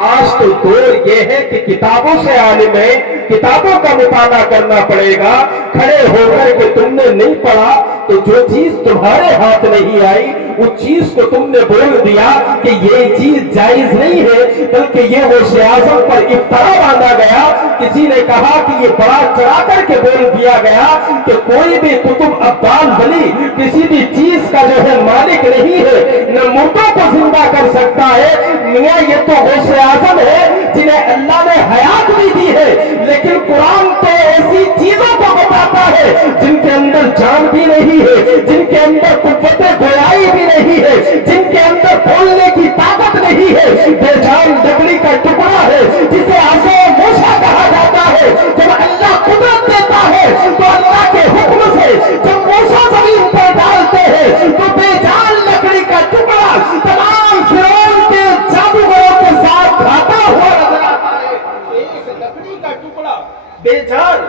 آج تو دور یہ ہے کہ کتابوں سے عالم ہے، کتابوں کا مطالعہ کرنا پڑے گا۔ کھڑے ہو کر کے تم نے نہیں پڑھا تو جو چیز تمہارے ہاتھ نہیں آئی اس چیز کو تم نے بول دیا کہ یہ چیز جائز نہیں ہے، بلکہ یہ غوث اعظم پر افطرا باندھا گیا۔ کسی نے کہا کہ یہ بڑا چڑھا کر کے بول دیا گیا کہ کوئی بھی قطب ابدال ولی کسی بھی چیز کا جو ہے مالک نہیں ہے، نہ مردوں کو زندہ کر سکتا ہے۔ میاں یہ تو غوث اعظم ہے جنہیں اللہ نے حیات بھی دی ہے، لیکن قرآن تو ایسی چیزوں کو بتاتا ہے جن کے اندر جان بھی نہیں ہے، جن کے اندر قوت گویائی بھی نہیں ہے، جن کے اندر بولنے کی طاقت نہیں ہے۔ بے جان لکڑی کا ٹکڑا ہے جسے عصا موسیٰ کہا جاتا ہے۔ جب اللہ قدرت دیتا ہے تو اللہ کے حکم سے جب موسیٰ زمین پر ڈالتے ہیں تو بے جان لکڑی کا ٹکڑا تمام فرعون کے جادوگروں کے ساتھ کھاتا ہوا نظر آتا ہے۔ ایک لکڑی کا ٹکڑا بے جان،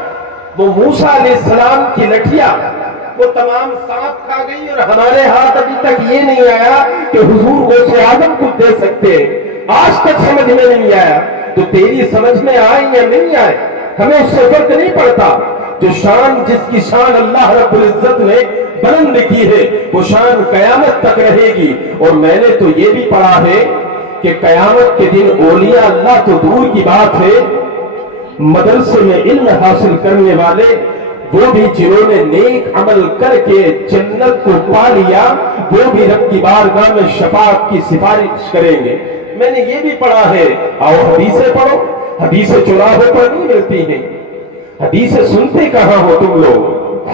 وہ موسیٰ علیہ السلام کی لٹھیا وہ تمام سانپ کھا گئی، اور ہمارے ہاتھ ابھی تک یہ نہیں آیا کہ حضور غوث اعظم کو دے سکتے۔ آج تک سمجھ میں نہیں آیا، تو تیری سمجھ میں آئے یا نہیں آئے ہمیں اس سے فرق نہیں پڑتا۔ جو شان، جس کی شان اللہ رب العزت نے بلند کی ہے، وہ شان قیامت تک رہے گی۔ اور میں نے تو یہ بھی پڑھا ہے کہ قیامت کے دن اولیاء اللہ تو دور کی بات ہے، مدرسے میں علم حاصل کرنے والے وہ بھی جنہوں نے نیک عمل کر کے جنت کو پا لیا، وہ بھی رب کی بارگاہ میں شفاعت کی سفارش کریں گے۔ میں نے یہ بھی پڑھا ہے، آؤ حدیثیں پڑھو، حدیثیں چراہوں پر نہیں ملتی ہیں، حدیثیں سنتے کہاں ہو تم لوگ؟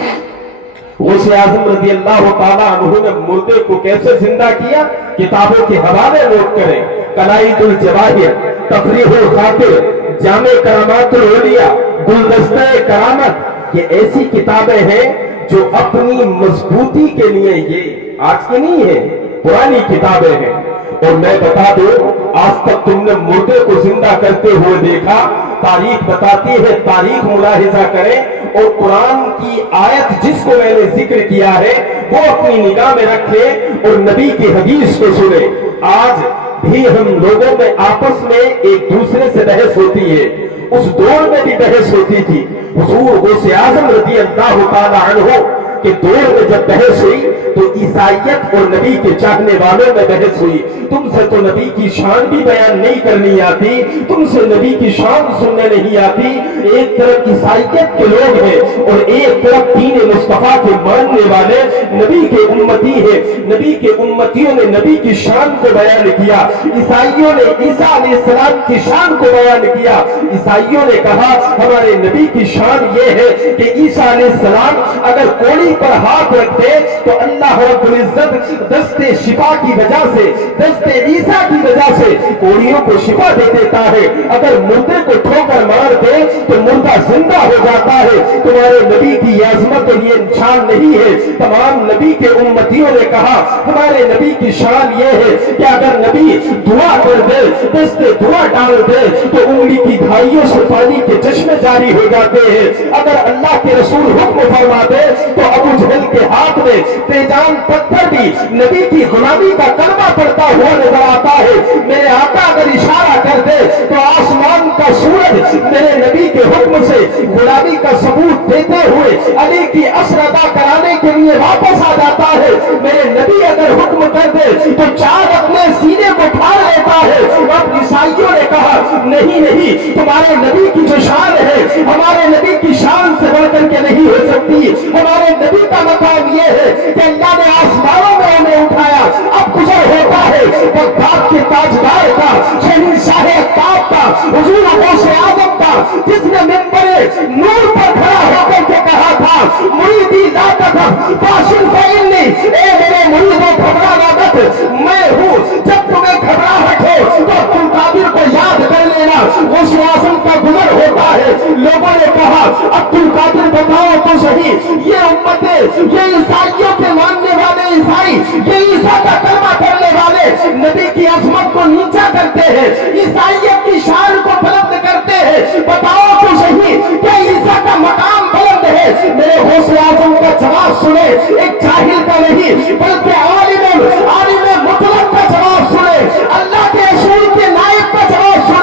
غوث اعظم رضی اللہ تعالیٰ عنہ نے مردے کو کیسے زندہ کیا؟ کتابوں کے حوالے نوٹ کریں، قلائد الجواہر، تفریح الخاطر، جامع کرامات الاولیاء، گلدستہ کرامت، یہ ایسی کتابیں ہیں جو اپنی مضبوطی کے لیے، یہ آج کی نہیں ہے، پرانی کتابیں ہیں۔ اور میں بتا دوں، آج تک تم نے مردے کو زندہ کرتے ہوئے دیکھا؟ تاریخ بتاتی ہے، تاریخ ملاحظہ کریں، اور قرآن کی آیت جس کو میں نے ذکر کیا ہے وہ اپنی نگاہ میں رکھیں اور نبی کی حدیث کو سنیں۔ آج بھی ہم لوگوں میں آپس میں ایک دوسرے سے بحث ہوتی ہے، اس دور میں بھی بحث ہوتی تھی۔ حضور غوث اعظم رضی اللہ تعالی عنہ کے دور میں جب بحث ہوئی تو عیسائیت اور نبی کے چاہنے والوں میں بحث ہوئی۔ تم سے تو نبی کی شان بھی بیان نہیں کرنی آتی، تم سے نبی کی شان سننے نہیں آتی۔ ایک طرف عیسائیت کے لوگ ہیں اور ایک طرف دین مصطفیٰ کے ماننے والے نبی کے امتی ہیں۔ نبی کے امتیوں نے نبی کی شان کو بیان کیا، عیسائیوں نے عیسیٰ علیہ السلام کی شان کو بیان کیا۔ عیسائیوں نے کہا ہمارے نبی کی شان یہ ہے کہ عیسیٰ علیہ السلام اگر کوڑی پر ہاتھ رکھتے تو اللہ رب العزت دست شفا کی وجہ سے، دست عیسیٰ کی وجہ سے کوڑیوں کو شفا دے دیتا ہے۔ اگر مردے کو ٹھوکر مار دے تو مردہ زندہ ہو جاتا ہے۔ تمہارے نبی کی یہ عظمت اور یہ شان نہیں ہے۔ تمام نبی کے امتیوں نے کہا ہمارے نبی کی شان یہ ہے کہ اگر نبی دعا کر دے، دست دعا ڈال دے تو انگلی کی دھائیوں سے پانی کے چشمے جاری ہو جاتے ہیں۔ اگر اللہ کے رسول حکم فرما دے تو ابو جہل کے ہاتھ میں پیجان پتھر بھی نبی کی غلامی کا کلمہ پڑتا ہوا نظر آتا ہے۔ میرے آقا اگر اشارہ کر دے تو آسمان کا سورج میرے نبی کے حکم سے غلامی کا ثبوت دیتے ہوئے علی کی عصر ادا کرانے کے لیے واپس آ جاتا ہے۔ میرے نبی اگر حکم کر دے تو چاند اپنے سینے کو پھاڑ لیتا ہے۔ اب عیسائیوں نے کہا نہیں نہیں، تمہارے نبی کی جو شان ہے ہمارے نبی کی شان سے بڑھ کر کے نہیں ہو سکتی۔ ہمارے نبی کا مقام یہ ہے کہ اللہ نے آسمانوں میں انہیں اٹھایا۔ اب گزر ہوتا ہے بغداد کے تاجدار کا، شہنشاہ اقتاب کا، حضور غوث اعظم کا، جس نے منبر نور پر کھڑا ہو کر کے کہا تھا مریدی لا تخف فاشل فإنی، اے میرے مریدوں گھبرا مت، میں ہوں۔ جب تمہیں گھبراہٹ ہو تو عبد القادر کو یاد کر لینا۔ غوث اعظم کا گزر ہوتا ہے، لوگوں نے کہا عبد القادر بتاؤ تو صحیح، یہ امتیں، یہ عیسائیوں کے ماننے والے عیسائی، یہ عیسیٰ کا کلمہ کرنے والے نبی کی عظمت کو نیچا کرتے ہیں، عیسائیت کی شان کو بلند کرتے ہیں۔ بتاؤ تو صحیح کہ عیسیٰ کا مقام بلند ہے۔ میرے غوث اعظم کا جواب سنے، ایک جاہل کا نہیں بلکہ عالم مطلق کا جواب سنے، اللہ کے رسول کے نائب کا جواب سنے۔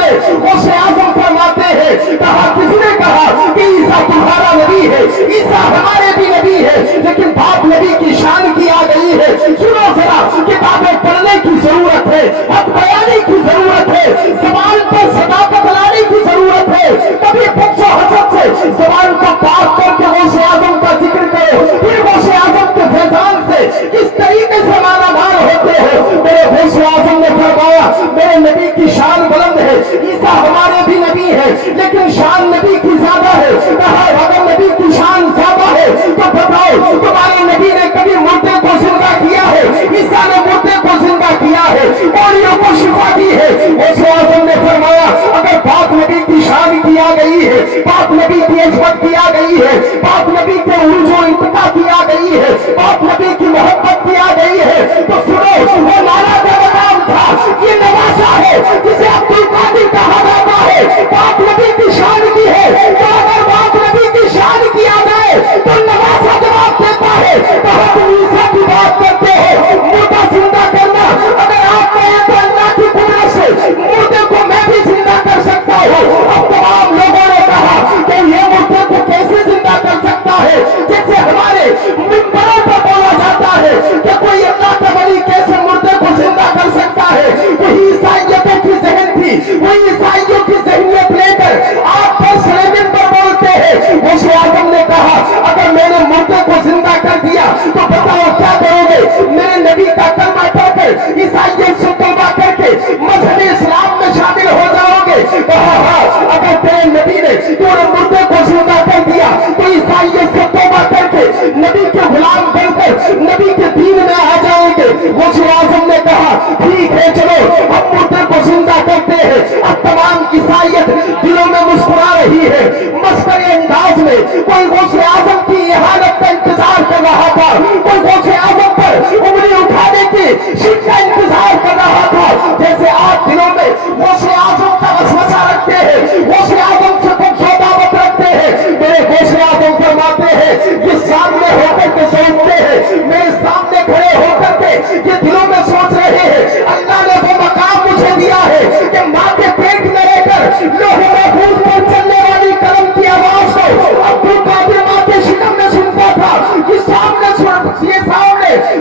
عیسیٰ ہمارے بھی نبی ہے لیکن شان نبی کی زیادہ ہے. کہا اگر نبی کی شان زیادہ ہے تو بتاؤ تمہارے نبی نے کبھی مردے کو زندہ کیا ہے؟ عیسیٰ نے مردے کو زندہ کیا ہے, بیماریوں کو شفا دی ہے. غوث اعظم نے فرمایا اگر پاک نبی کی شان کیا گئی ہے, پاک نبی کی عظمت کیا گئی ہے, پاک نبی کے عروج و انتقا کیا گئی ہے, پاک نبی کی محبت کیا گئی ہے, تو سنو وہ لالا کا مقام تھا, یہ نواسا ہے جسے عبد القادر کہا جاتا ہے. پاک نبی کی شان کی ہے تو اگر پاک نبی کی شان کیا جائے تو نواسا جواب دیتا ہے. کہا تم عیسیٰ کی بات کرتے ہو مردہ زندہ کرنا, اگر آپ کہیں تو اللہ کی قدرت سے مردے کو میں بھی زندہ کر سکتا ہوں. اب تمام لوگوں نے کہا کہ یہ مردے کو کیسے زندہ کر سکتا ہے؟ جیسے ہمارے منبروں پر بولا جاتا ہے کہ کوئی اللہ کا ولی کیسے مردے کو زندہ کر سکتا ہے. وہی عیسائیتوں کی ذہن تھی, وہی عیسائیوں کی ذہنیت لے کر آپ پر سلیمن پر بولتے ہیں. غوث اعظم نے کہا اگر میں نے مردے کو زندہ کر دیا تو بتاؤ کیا کرو گے؟ میرے نبی کا کلمہ پڑھ کر عیسائیت سے توبہ کر کے مذہب اسلام میں شامل ہو جاؤ گے؟ کہا ہاں اگر تیرے نبی نے تیرے مردے کو زندہ کر دیا تو عیسائیت سے توبہ کر کے نبی کے غلام بن کر نبی کے دین میں آ جائیں گے. غوث اعظم نے کہا ٹھیک ہے چلو ہم مردے کو زندہ کرتے ہیں. اب تمام عیسائیت دلوں میں مسکرا رہی ہے. مسخرے انداز میں کوئی غوث اعظم کی اہانت کا انتظار کر رہا تھا, کوئی غوث اعظم پر انگلی اٹھانے کی شک کا انتظار کر رہا تھا. جیسے آپ دلوں میں غوث اعظم کا وسوسہ رکھتے ہیں, غوث اعظم سے تم صحبت رکھتے ہیں. میرے غوث اعظم فرماتے ہیں یہ سامنے ہو کر کے سوچتے ہیں, میرے سامنے کھڑے ہو کر کے یہ دلوں میں سوچ رہے ہیں اللہ نے وہ مقام مجھے دیا ہے کہ ماں کے پیٹ میں رہ کر لوح محفوظ پر چلنے والی قلم کی آواز کو عبد القادر ماں کے شکم میں سنتا تھا. یہ سامنے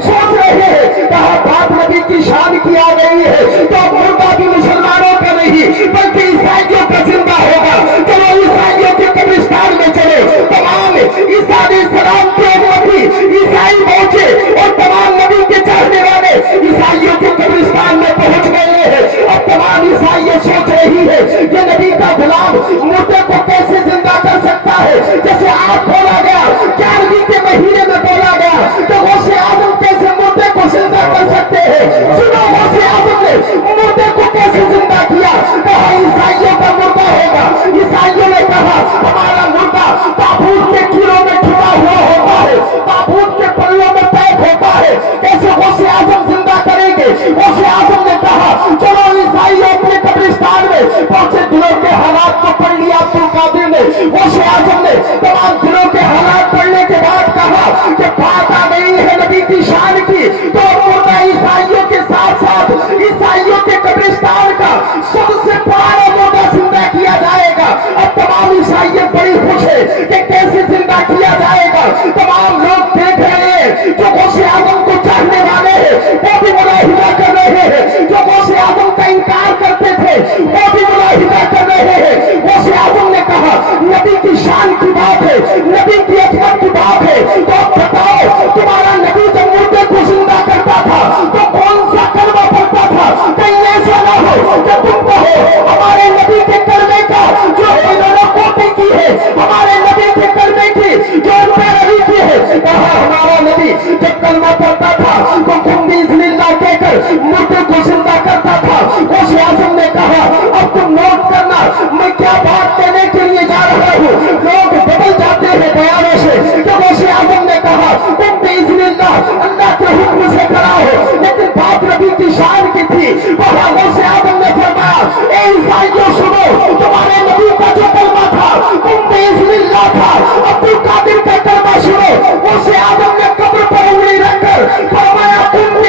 سوچ رہے ہیں. کہا پاک نبی کی شان کی آ گئی ہے تو مردہ بھی مسلمانوں کا نہیں بلکہ عیسائیوں کا زندہ ہوگا. چلو عیسائیوں کے قبرستان میں چلو. تمام عیسیٰ علیہ السلام کے امتی عیسائی پہنچے اور تمام نبی کے چاہنے والے عیسائیوں کے قبرستان میں پہنچ گئے ہیں. اب تمام عیسائیوں سوچ رہی ہے یہ نبی کا غلام مردے کو کیسے زندہ کر سکتا ہے؟ جیسے آپ بولا گیا 11ویں کے مہینے میں بولا گیا تو غوث اعظم کیسے مردے کو زندہ کر سکتے ہیں؟ سنو غوث اعظم نے مردے کو کیسے زندہ کیا. کہا عیسائیوں کا مردہ ہوگا. عیسائیوں نے کہا ہمارا مردہ تابوت کے کیلوں میں چھپا ہوا ہوتا ہے, تابوت کے پلوں میں پیک ہوتا ہے, کیسے غوث اعظم زندہ کریں گے؟ غوث اعظم نے کہا چلو عیسائیوں اپنے قبرستان میں پہنچے. دلوں کے حالات کو پڑھ لیا عبد القادر نے. غوث اعظم نے تمام دلوں کے حالات پڑھنے کے بعد کہا کہ بات آ گئی ہے نبی کی شان کی تو مردہ عیسائیوں کے ساتھ ساتھ عیسائیوں کے قبرستان کا سب سے پرانا مردہ زندہ کیا جائے گا. اب تمام عیسائیت بڑی خوش ہے کہ کیسے زندہ کیا جائے گا. تمام لوگ دیکھ رہے ہیں جو غوث اعظم کو چاہنے والے ہیں وہ بھی ملاحظہ کر رہے ہیں, جو غوث اعظم کا انکار کرتے تھے وہ بھی ملاحظہ کر رہے ہیں. غوث اعظم نے کہا نبی کی شان کی بات ہے, نبی کی عظمت کی بات ہے, تو اب بتاؤ تمہارا نبی جب مردے کو زندہ کرتا تھا تو کون سا کلمہ پڑھتا تھا؟ کہیں ایسا نہ ہو کہ تم کہو ہمارے نبی کے کلمے کا جو انہوں نے کاپی کی ہے, ہمارے نبی کے کلمے کی جو پیروی کی ہے. کہا ہمارا نبی جب کلمہ پڑھتا تھا تو تم بسم اللہ کہہ کر مردے کو زندہ کرتا تھا. غوث اعظم نے کہا اب تم نوٹ کرنا میں کیا بات کہنے کے لیے جا رہا ہوں. لوگ بدل جاتے ہیں بیانوں سے. کہ غوث اعظم نے کہا تم بسم اللہ کے حکم سے کھڑا ہو, لیکن بات نبی کی شان کی تھی. وہاں غوث اعظم نے فرمایا اے عیسائیوں سنو, تمہارے نبی کا جو کلمہ تھا تم بسم اللہ تھا. عبد القادر کا کلمہ سنو. غوث اعظم نے قبر پر انگلی رکھ کر فرمایا تم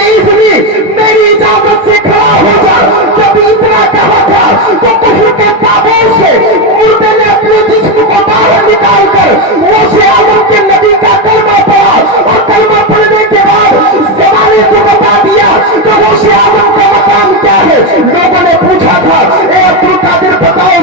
میری اجازت سے کھڑا ہو جا. جب اتنا کہا تھا تو کفر کے تابوت سے مردے نے اپنے جسم کو باہر نکال کر غوث اعظم کے نبی کا کلمہ پڑھا, اور کلمہ پڑھنے کے بعد زمانے کو بتا دیا کہ غوث اعظم کا مقام کیا ہے. لوگوں نے پوچھا تھا اے عبد القادر بتاؤ